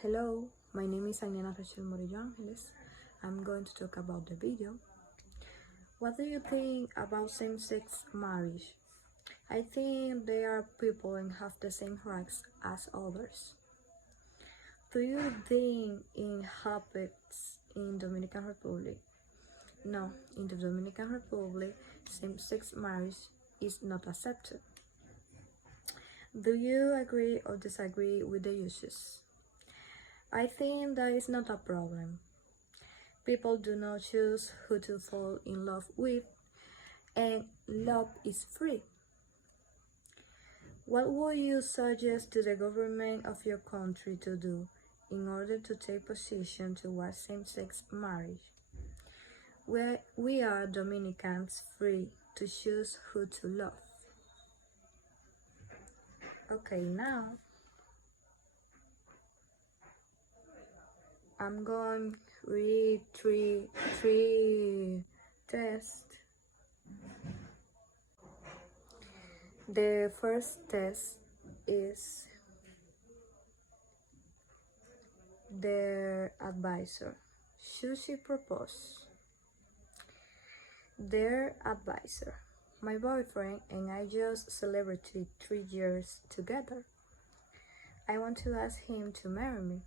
Hello, my name is Ainana Rachel Morillo Angeles. I'm going to talk about the video. What do you think about same-sex marriage? I think they are people and have the same rights as others. Do you think it happens in Dominican Republic? No, in the Dominican Republic, same-sex marriage is not accepted. Do you agree or disagree with the uses? I think that is not a problem. People do not choose who to fall in love with, and love is free. What would you suggest to the government of your country to do in order to take position towards same-sex marriage? We are Dominicans free to choose who to love. Okay, now I'm going to read three tests. The first test is their advisor. Should she propose? Their advisor. My boyfriend and I just celebrated 3 years together. I want to ask him to marry me.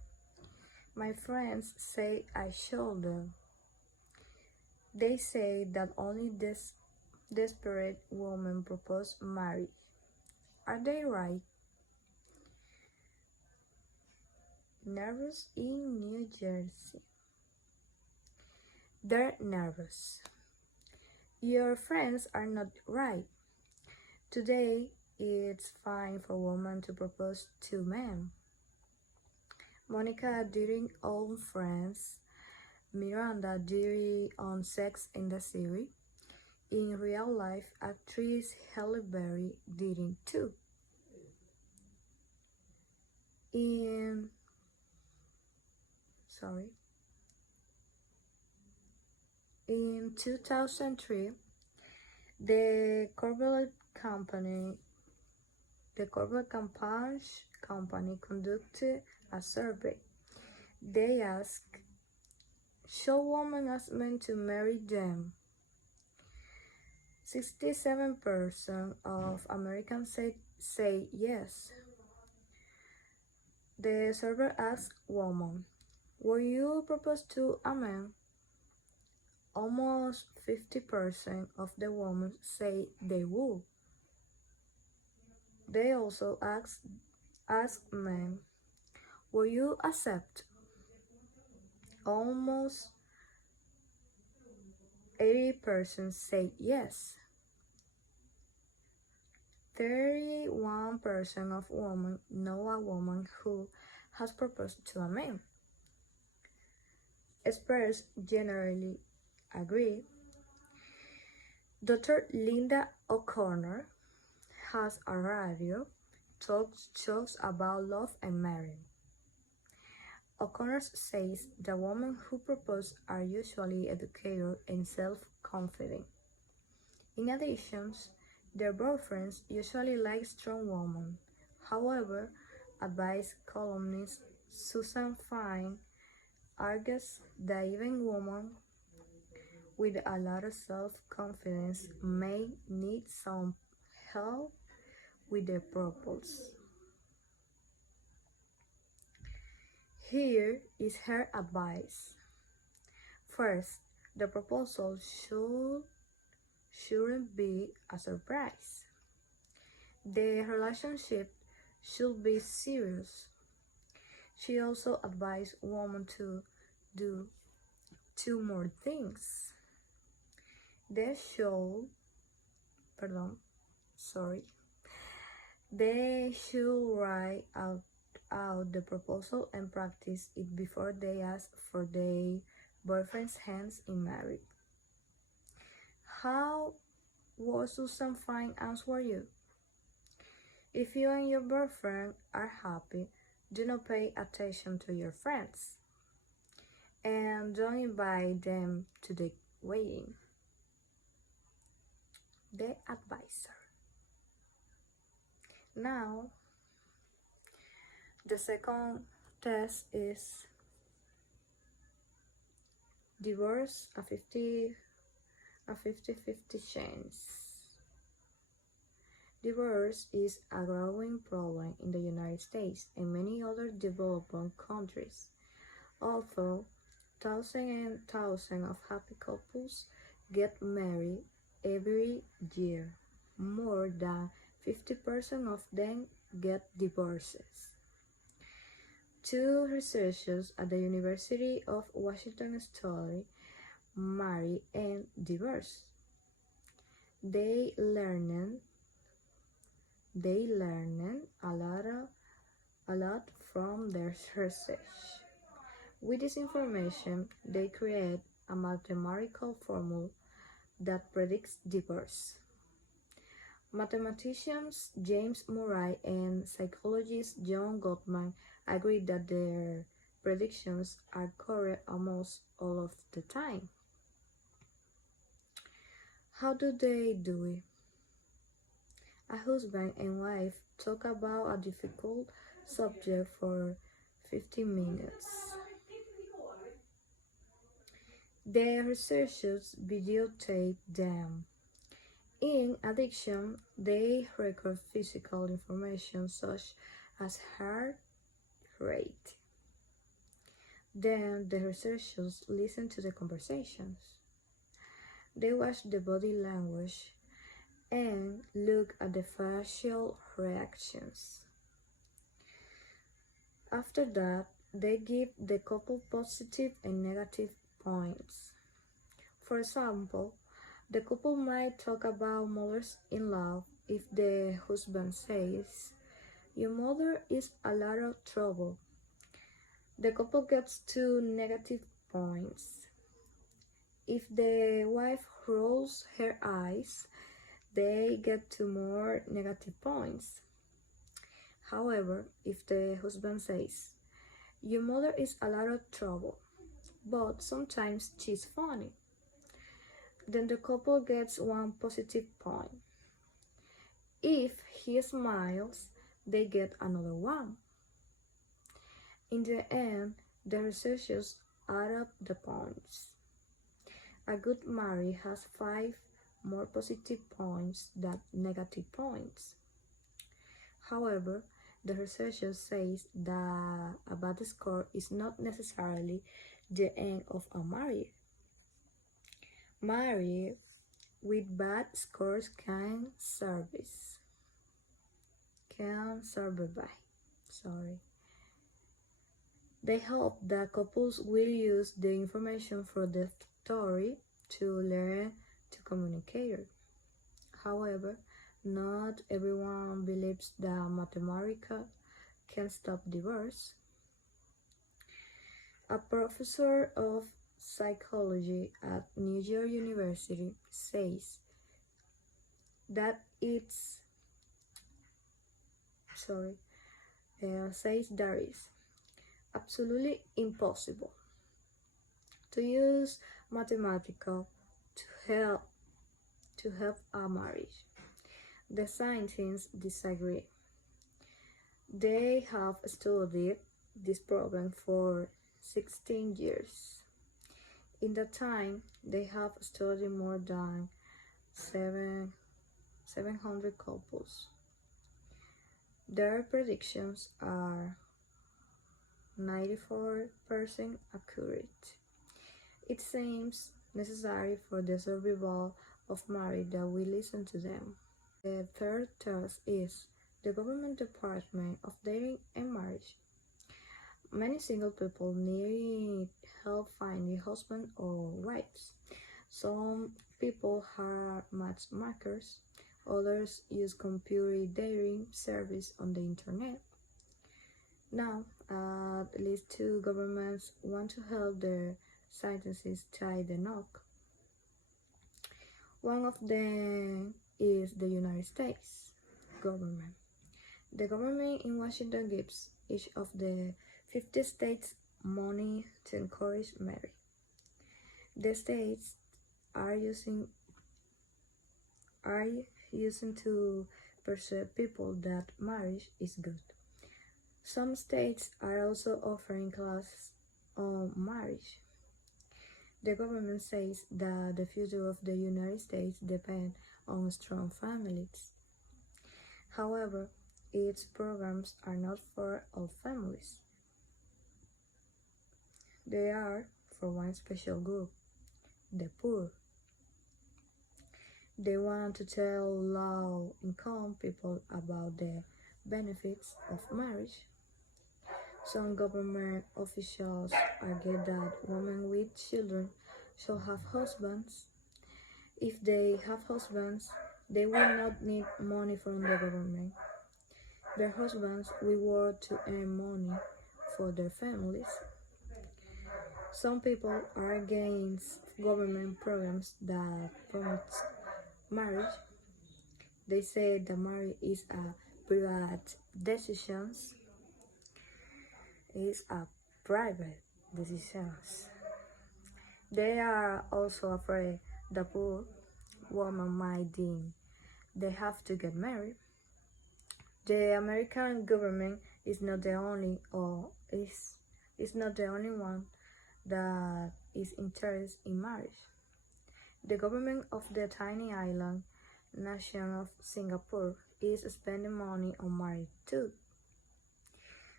My friends say I should. They say that only this desperate women propose marriage. Are they right? Nervous in New Jersey. They're nervous. Your friends are not right. Today, it's fine for women to propose to men. Monica dating old friends. Miranda dating on Sex in the City. In real life, actress Halle Berry dating too. In 2003, the Corvette company conducted a survey. They asked, should women ask men to marry them? 67% of Americans say yes. The survey asked women, will you propose to a man? Almost 50% of the women say they would. They also asked men, will you accept? Almost 80% say yes. 31% of women know a woman who has proposed to a man. Experts generally agree. Dr. Linda O'Connor has a radio talks about love and marriage. O'Connor says the women who propose are usually educated and self-confident. In addition, their boyfriends usually like strong women. However, advice columnist Susan Fine argues that even women with a lot of self-confidence may need some help with their proposals. Here is her advice. First, the proposal shouldn't be a surprise. The relationship should be serious. She also advised women to do 2 more things. They should write out the proposal and practice it before they ask for their boyfriend's hands in marriage. How would Susan Fine answer you? If you and your boyfriend are happy, do not pay attention to your friends. And don't invite them to the wedding. The advisor. Now, the second test is divorce a 50-50 chance. Divorce is a growing problem in the United States and many other developing countries. Although thousands and thousands of happy couples get married every year, more than 50% of them get divorces. Two researchers at the University of Washington study marry and divorce. They learned a lot from their research. With this information, they create a mathematical formula that predicts divorce. Mathematicians James Murray and psychologist John Gottman agree that their predictions are correct almost all of the time. How do they do it? A husband and wife talk about a difficult subject for 15 minutes. The researchers videotape them. In addition, they record physical information such as heart rate. Then the researchers listen to the conversations. They watch the body language and look at the facial reactions. After that, they give the couple positive and negative points. For example, the couple might talk about mothers-in-law if the husband says, "Your mother is a lot of trouble." The couple gets 2 negative points. If the wife rolls her eyes, they get 2 more negative points. However, if the husband says, "Your mother is a lot of trouble, but sometimes she's funny," then the couple gets 1 positive point. If he smiles, they get another 1. In the end, the researchers add up the points. A good marriage has 5 more positive points than negative points. However, the researchers say that a bad score is not necessarily the end of a marriage. Marriage with bad scores can survive. They hope that couples will use the information from the story to learn to communicate. However, not everyone believes that mathematics can stop divorce. A professor of psychology at New York University says that it's absolutely impossible to use mathematics to help a marriage. The scientists disagree. They have studied this problem for 16 years. In that time, they have studied more than 700 couples. Their predictions are 94% accurate. It seems necessary for the survival of marriage that we listen to them. The third test is the Government Department of Dating and Marriage. Many single people need help finding husband or wives. Some people are matchmakers, others use computer dating service on the internet. Now, at least 2 governments want to help their citizens tie the knot. One of them is the United States government. The government in Washington gives each of the 50 states money to encourage marriage. The states are using to persuade people that marriage is good. Some states are also offering classes on marriage. The government says that the future of the United States depends on strong families. However, its programs are not for all families. They are for one special group, the poor. They want to tell low-income people about the benefits of marriage. Some government officials argue that women with children should have husbands. If they have husbands, they will not need money from the government. Their husbands will work to earn money for their families. Some people are against government programs that promote marriage. They say that marriage is a private decision. Is a private decision. They are also afraid the poor woman might think they have to get married. The American government is not the only is not the only one that is interested in marriage. The government of the tiny island nation of Singapore is spending money on marriage too.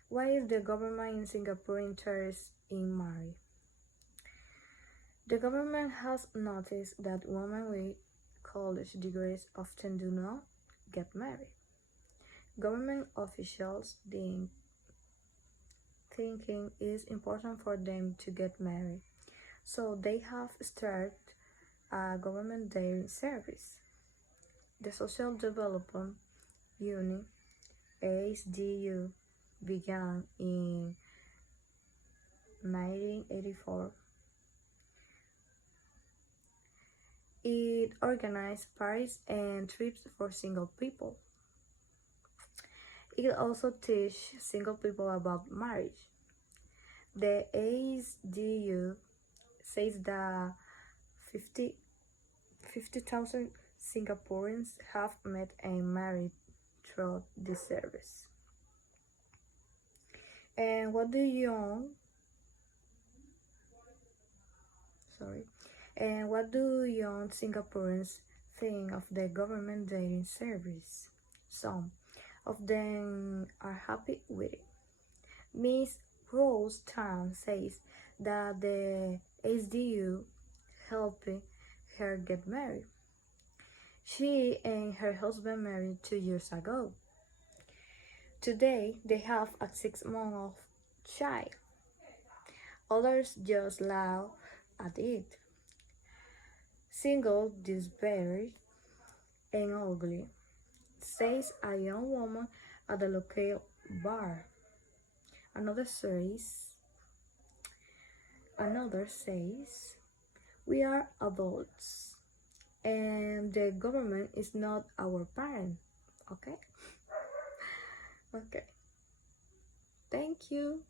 Why is the government in Singapore interested in marriage? The government has noticed that women with college degrees often do not get married. Government officials thinking it's important for them to get married, so they have started a government dating service. The Social Development Unit (ASDU) began in 1984. It organized parties and trips for single people. It also teaches single people about marriage. The ASDU says that 50,000 Singaporeans have met and married through this service. And what do young Singaporeans think of the government dating service? Some of them are happy with it. Miss Rose Tan says that the SDU helped her get married. She and her husband married 2 years ago. Today they have a 6-month-old child. Others just laugh at it. Single, desperate, and ugly, says a young woman at the local bar. Another says, we are adults and the government is not our parent. Okay? Okay. Thank you.